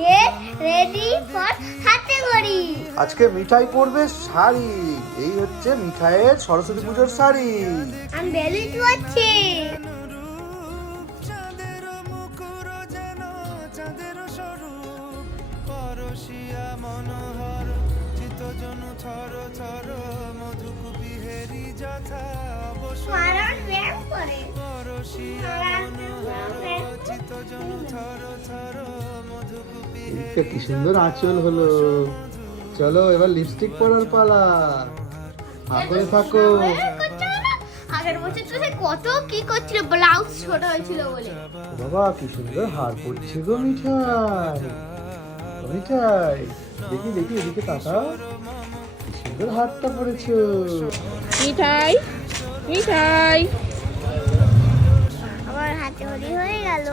Get ready for হাতে ঘড়ি। আজকে মিঠাই পরবে শাড়ি, এই হচ্ছে মিঠাইয়ের সরস্বতী পুজোর শাড়ি। আমি বেলুন চুয়াচ্ছি। মারান ব্যায়াম করে। কি সুন্দর আঁচল হলো। চলো এবার লিপস্টিক পরার পালা। হাতে থাকো। আগের বছর তো সে কত কি করছিল, ব্লাউজ ছোট হয়েছিল বলে। বাবা কি সুন্দর হার পড়ছে গো মিঠাই। মিঠাই দেখি দেখি এদিকে তাকাও, কি সুন্দর হারটা পড়েছো। মিঠাই মিঠাই আমার হাতে ঘড়ি হয়ে গেল।